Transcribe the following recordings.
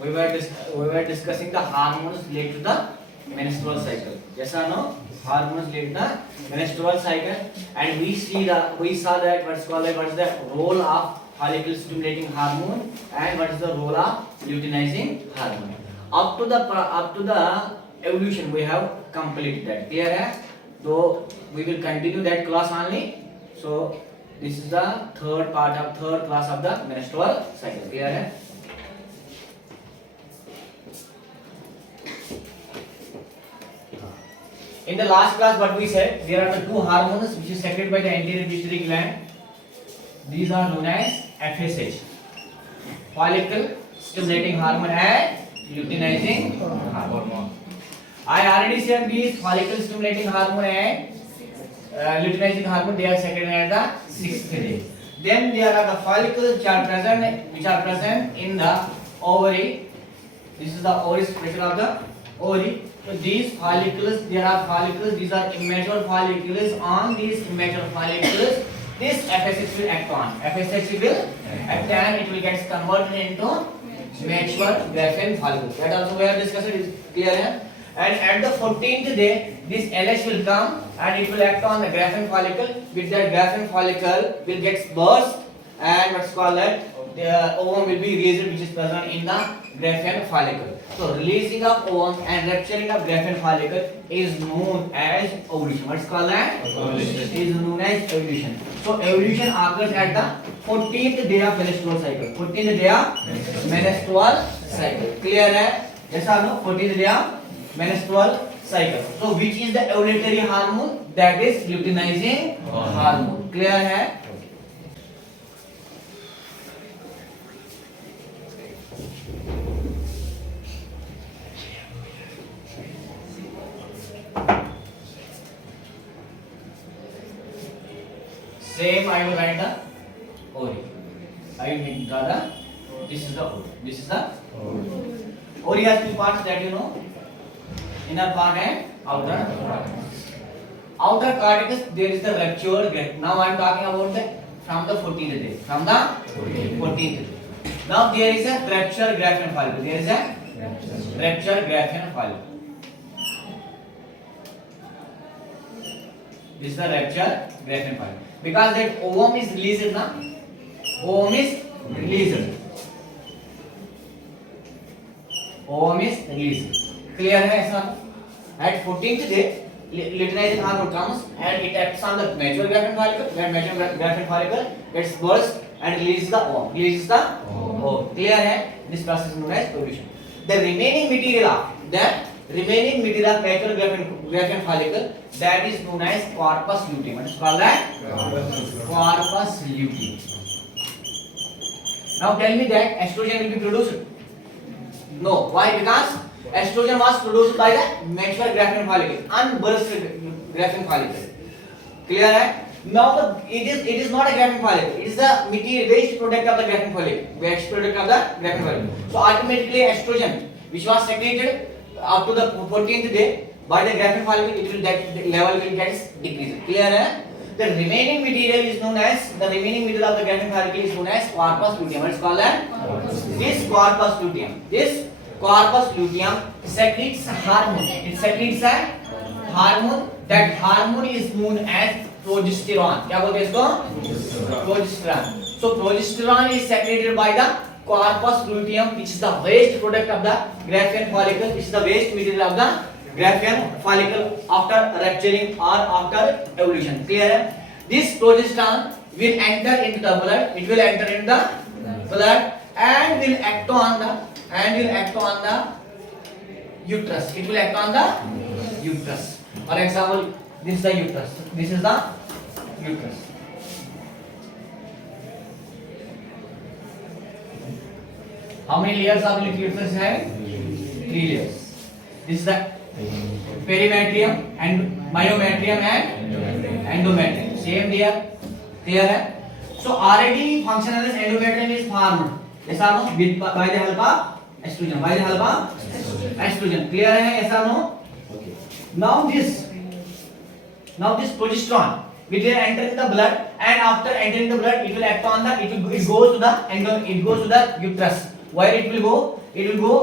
we were discussing the hormones related to the menstrual cycle. Yes or no? Hormones related to the menstrual cycle, and we saw that what's the role of follicle stimulating hormone and what is the role of luteinizing hormone. Up to the evolution we have completed that. Clear hai? So we will continue that class only. So this is the third class of the menstrual cycle. Clear hai? In the last class, what we said, there are the two hormones which is secreted by the anterior pituitary gland. These are known as FSH, follicle stimulating hormone, and luteinizing hormone. I already said these follicle stimulating hormone and luteinizing hormone, they are secreted at the sixth day. Then there are the follicles which are present in the ovary. This is the ovary structure of the ovary. So these follicles, there are follicles, these are immature follicles. On these immature follicles, this FSH will act on. FSH will act and it will get converted into mature Graafian follicles. That also we have discussed, it is clear here. And at the 14th day, this LH will come and it will act on the Graafian follicle. With that Graafian follicle will get burst, and what's called that the ovum will be released, which is present in the Graafian follicle. So releasing of ovum and rupturing of Graafian follicle is known as ovulation. What's called that? Ovulation. Is known as ovulation. So ovulation occurs at the 14th day of menstrual cycle. 14th day of menstrual cycle. Clear hai? Yes or no? 14th day of menstrual cycle. So which is the ovulatory hormone? That is luteinizing hormone. Clear hai? Same, I will write the ovary. I will draw the. This is the ovary. This is the ovary has two parts that you know. Inner part and outer part. Outer cortex, there is the ruptured gland. Now I am talking about the from the 14th day. From the 14th day. Now there is a ruptured Graafian follicle. There is a ruptured Graafian follicle. This is the ruptured Graafian follicle. Because that ovum is released now. Ovum is released. Ovum is released. Clear hai sir? At 14th day, luteinizing hormone comes and it acts on the mature Graafian follicle. When mature Graafian follicle gets burst and releases the ovum. Clear hai? This process is known as ovulation. The remaining material of mature Graafian follicle, that is known as corpus luteum. What is called that? Corpus luteum. Now tell me that estrogen will be produced? No. Why? Because estrogen was produced by the mature Graafian follicle, unburst Graafian follicle. Clear hai? Now it is not a Graafian follicle. It is the material waste product of the Graafian follicle. Waste product of the Graafian follicle. So automatically estrogen, which was secreted up to the 14th day by the Graafian follicle, it will the level will get decreased. Clear hai? The remaining material is known as of the Graafian follicle is known as corpus luteum. What is called that? This corpus luteum secretes hormone. It secretes a hormone. That hormone is known as progesterone. क्या बोलते हैं इसको? Progesterone. So progesterone is secreted by the corpus luteum, which is the waste product of the Graafian follicle. This is the waste material of the Graafian follicle after rupturing or after evolution. Clear? This progesterone will enter into the blood. It will enter in the blood and will act on the uterus. It will act on the uterus. For example, this is the uterus. This is the uterus. How many layers of uterus have? 3 layers. This is the perimetrium and myometrium and endometrium. Same there. Clear hai? So already functional as endometrium is formed. Yes or no? By the help of estrogen. By the help of estrogen. Clear hai? Yes or no? Okay. Now this progesterone will enter in the blood, and after entering the blood, it will act on the. It goes to the uterus. Where it will go? it will go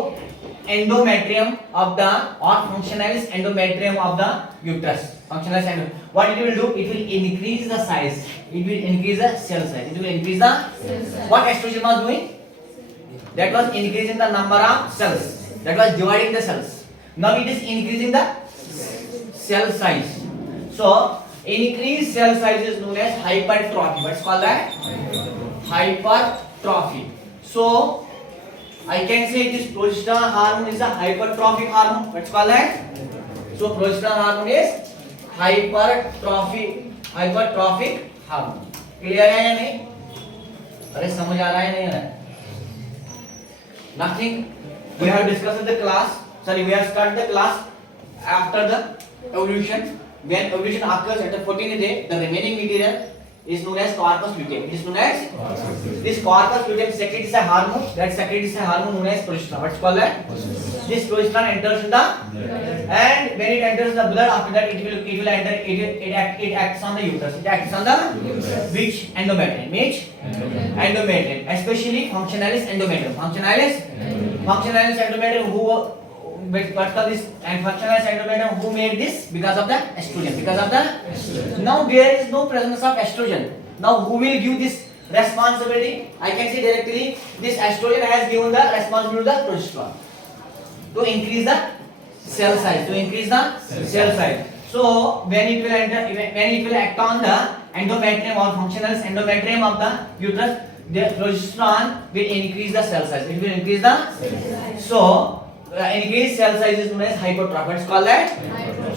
endometrium of the or functionalis endometrium of the uterus. Functionalis endometrium. What it will do? It will increase the size. It will increase the cell size. It will increase the cell size. What estrogen was doing? That was increasing the number of cells. That was dividing the cells. Now it is increasing the cell size. So increased cell size is known as hypertrophy. What's called that? Hypertrophy. So I can say this progesterone hormone is a hypertrophic hormone. What's called that? So progesterone hormone is hypertrophic hormone. Clear है या नहीं? अरे समझ आ रहा है नहीं आ रहा है? Nothing. We have discussed in the class. Sorry, we have started the class after the ovulation. When ovulation occurs at the 14th day, the remaining material is known as corpus luteum. It is known as this corpus luteum secretes a hormone. That secretes a hormone known as progesterone. What's called that? This progesterone enters in the and when it enters the blood, after that it will enter. It acts on the uterus. It acts on the which endometrium? Which endometrium? Especially functionalis endometrium. Functionalis endometrium who. What called this and functionalis endometrium who made this? Because of the estrogen. Because of the estrogen. Now there is no presence of estrogen. Now who will give this responsibility? I can say directly this estrogen has given the responsibility to the progesterone to increase the cell size. To increase the cell size. So when it will enter, when it will act on the endometrium or functionalis endometrium of the uterus, the progesterone will increase the cell size. It will increase the cell size. So increased cell size is known as hypertrophy. It's called that.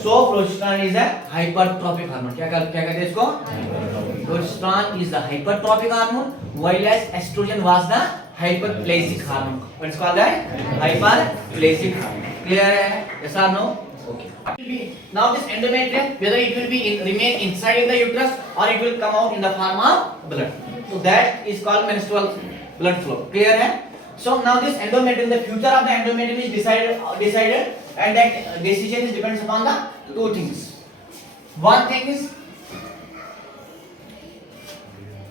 So progesterone is a hypertrophic hormone. क्या कहते हैं इसको? Progesterone is the hypertrophic hormone, while as estrogen was the hyperplasic hormone. What's called that? Hyperplasic hormone. Clear है? Yes or no? Okay. Now this endometrium, whether it will be remain inside in the uterus or it will come out in the form of blood. So that is called menstrual blood flow. Clear है? So now this endometrium, the future of the endometrium is decided, and that decision is depends upon the two things. One thing is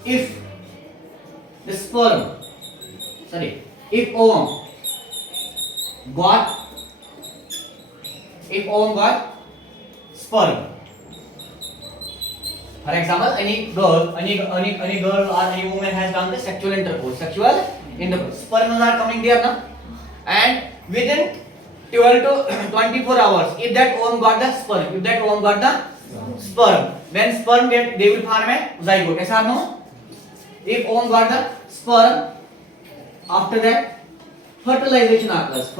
if the sperm, if ovum got sperm. For example, any girl or any woman has done the sexual intercourse. Sperms are coming there now, and within 12 to 24 hours, if that ovum got the sperm, when sperm get, they will form a zygote. Yes or no? If ovum got the sperm, after that fertilization occurs.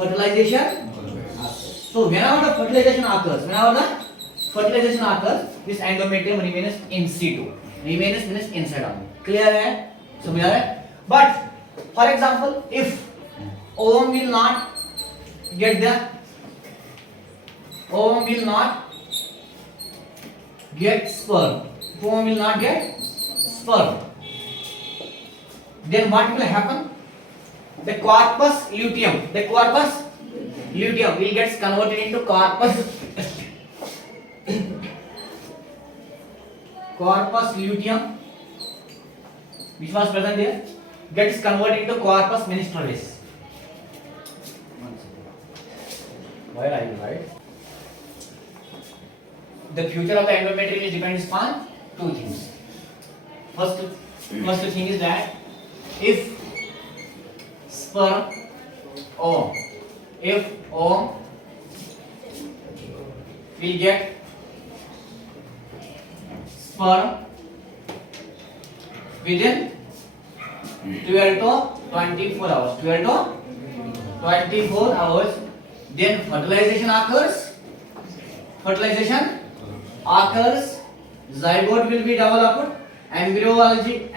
So whenever the fertilization occurs, this endometrium remains in situ. Remains means inside only. Clear है? समझ आ रहा है? But for example, if ovum will not get sperm, then what will happen? The corpus luteum will get converted into corpus luteum, which was present here, gets converted into corpus menstrualis. Where are you, right? The future of the endometrium is depends upon two things. First thing is that if ovum will get sperm within 12 to 24 hours, then fertilization occurs, zygote will be developed, embryology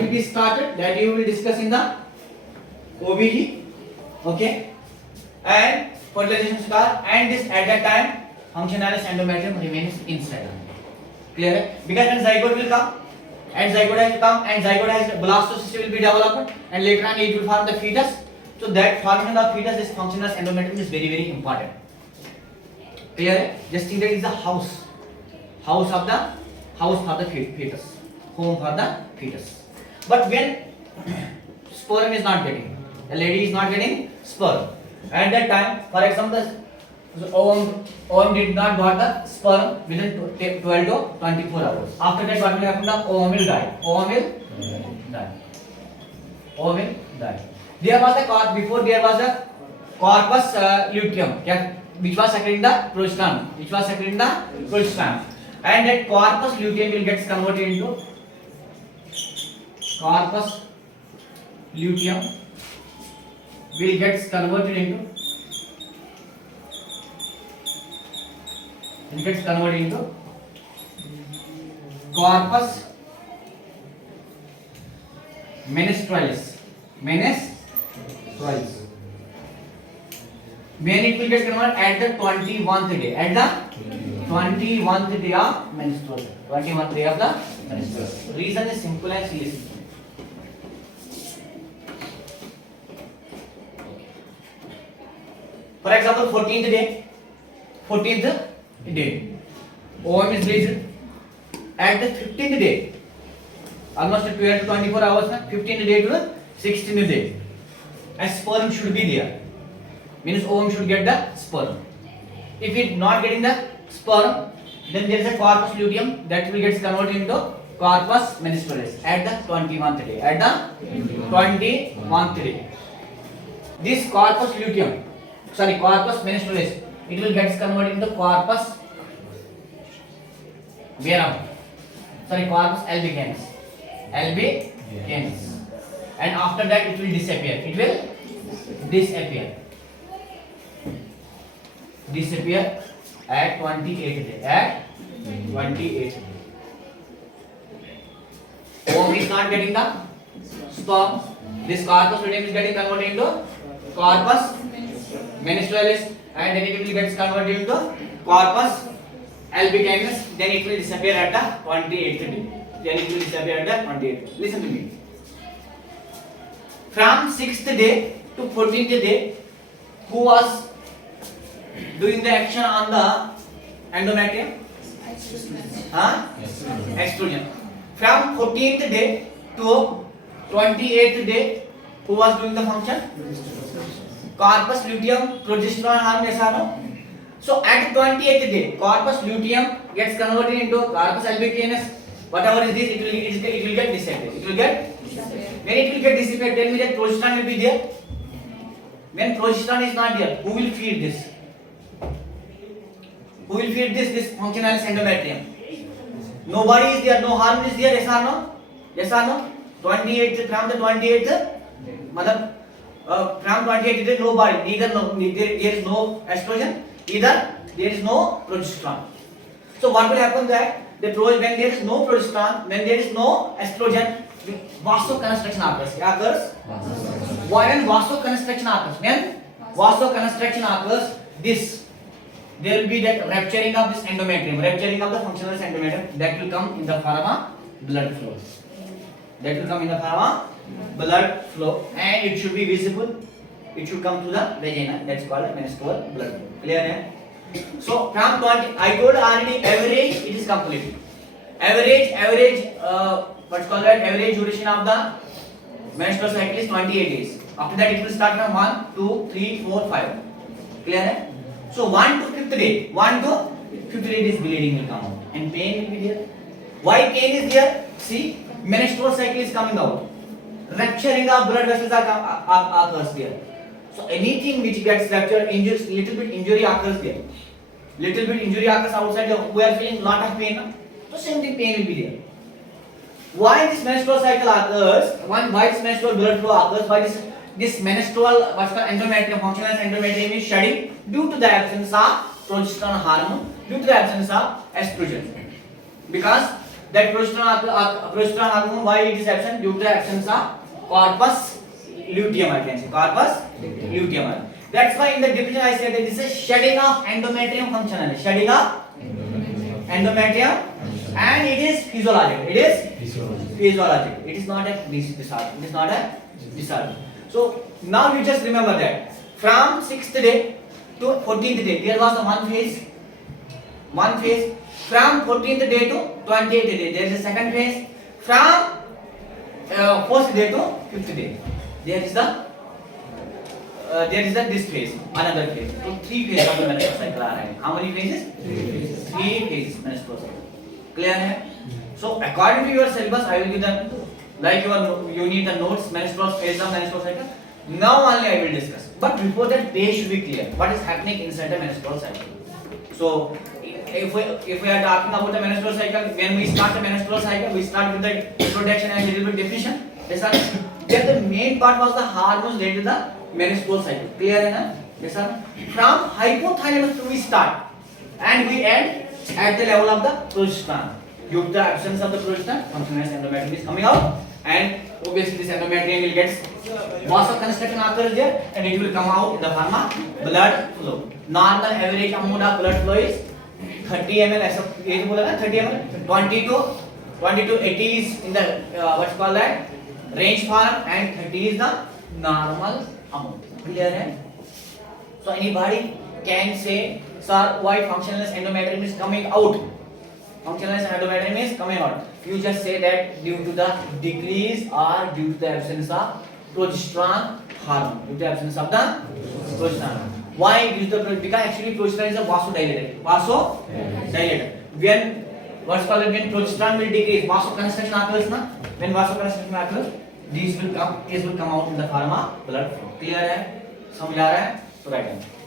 will be started, that you will discuss in the OBG, okay, and fertilization start, and this at that time functionalis endometrium remains inside. Clear? Because when zygote will come, and zygote has blastocyst will be developed, and later on it will form the fetus. So that formation of fetus, this functionalis endometrium is very, very important. Clear? Just think that is the house for the fetus, home for the fetus. But when sperm is not getting, The lady is not getting sperm. At that time, for example, ovum did not got the sperm within 12 to 24 hours. After that, what will happen? The ovum will die. Ovum will die. Ovum will die. There was the before there was the corpus luteum, which was secreting the progesterone, and that corpus luteum will get converted into corpus luteum will get converted into corpus menstrualis. When it will get converted at the 21st day. At the 21st day of menstruation. 21st day of the menstruation. Reason is simple and listen. For example, 14th day. Ovum is released. At the 15th day, almost 12 to 24 hours, 15th day to the 16th day, a sperm should be there. Means ovum should get the sperm. If it not getting the sperm, then there is a corpus luteum that will get converted into corpus menstrualis at the 21st day. At the 21st day, this corpus menstrualis, it will get converted into corpus corpus albicans. And after that it will disappear. Disappear at 28th day. Ovum is not getting the sperm. This corpus luteum is getting converted into corpus menstrualis, and then it will get converted into corpus albicans. Then it will disappear at the 28th day. Listen to me. From 6th day to 14th day, who was doing the action on the endometrium? Estrogen. From 14th day to 28th day, who was doing the function? Corpus luteum, progesterone hormone. So at 28th day, corpus luteum gets converted into corpus albicans. Whatever is this, it will get disappeared. When it will get disappeared, tell me that progesterone will be there. When progesterone is not there, who will feed this? This functionalis endometrium? Nobody is there, no hormone is there, yes or no? 28th, from the 28th, from 28th day, nobody, there is no estrogen, either there is no progesterone. So what will happen that when there is no progesterone, when there is no estrogen, vasoconstriction occurs. When vasoconstriction occurs, there will be that rupturing of this endometrium, rupturing of the functionalis endometrium, that will come in the form of blood flow. And it should be visible. It should come to the vagina. That's called menstrual blood. Clear? So from 20, I told already average, it is complete. Average duration of the menstrual cycle is 28 days. After that it will start from 1, 2, 3, 4, 5. Clear? So 1 to 5th day, this bleeding will come out and pain will be there. Why pain is there? See, menstrual cycle is coming out. Rupturing of blood vessels occurs there. So anything which gets ruptured, little bit injury occurs there. Outside, we are feeling lot of pain. So same thing, pain will be there. Why this menstrual cycle occurs? Why this menstrual blood flow occurs? Why this menstrual endometrium, functionalis endometrium is shedding due to the absence of progesterone hormone, due to the absence of estrogen. Because that progesterone hormone, why it is absent? Due to the absence of corpus luteum, I can say. Corpus luteum. That's why in the definition I said that this is shedding of endometrium functionalis. Shedding of endometrium, and it is physiological. It is not a disorder. So now you just remember that from 6th day to 14th day there was a one phase. From 14th day to 28th day there is a second phase. From 4th day to 5th day there is the there is this phase, another phase. So 3 phases of the menstrual cycle are there. How many phases? 3 phases menstrual cycle. Clear hai? So according to your syllabus, I will give them like you need the notes, menstrual phase of menstrual cycle. Now only I will discuss. But before that, they should be clear what is happening inside the menstrual cycle. So if we are talking about the menstrual cycle, when we start the menstrual cycle, we start with the introduction and little bit definition. Yes sir. Then the main part was the hormones related to the menstrual cycle. Clear hai na? Yes sir. From hypothalamus we start and we end at the level of the progesterone. Due to the absence of the progesterone, functionless endometrium is coming out, and obviously this endometrium will get vasoconstriction occurs there, and it will come out in the form of blood flow. Normal average amount of blood flow is 30 ml. ऐसा ये बोला ना 30 ml, 20 to 80 is in the what's called that range form, and 30 is the normal amount. Clear hai? So anybody can say, sir, why functionless endometrium is coming out? Functionless endometrium is coming out. You just say that due to the decrease or due to the absence of progesterone hormone. Due to the absence of the progesterone. Why? Due to the because actually progesterone is a vasodilator. Vasodilator. When what's called when progesterone will decrease, vasoconstriction occurs na. When vasoconstriction occurs, these will come out in the form of blood flow. Clear है? समझ आ रहा है? So right.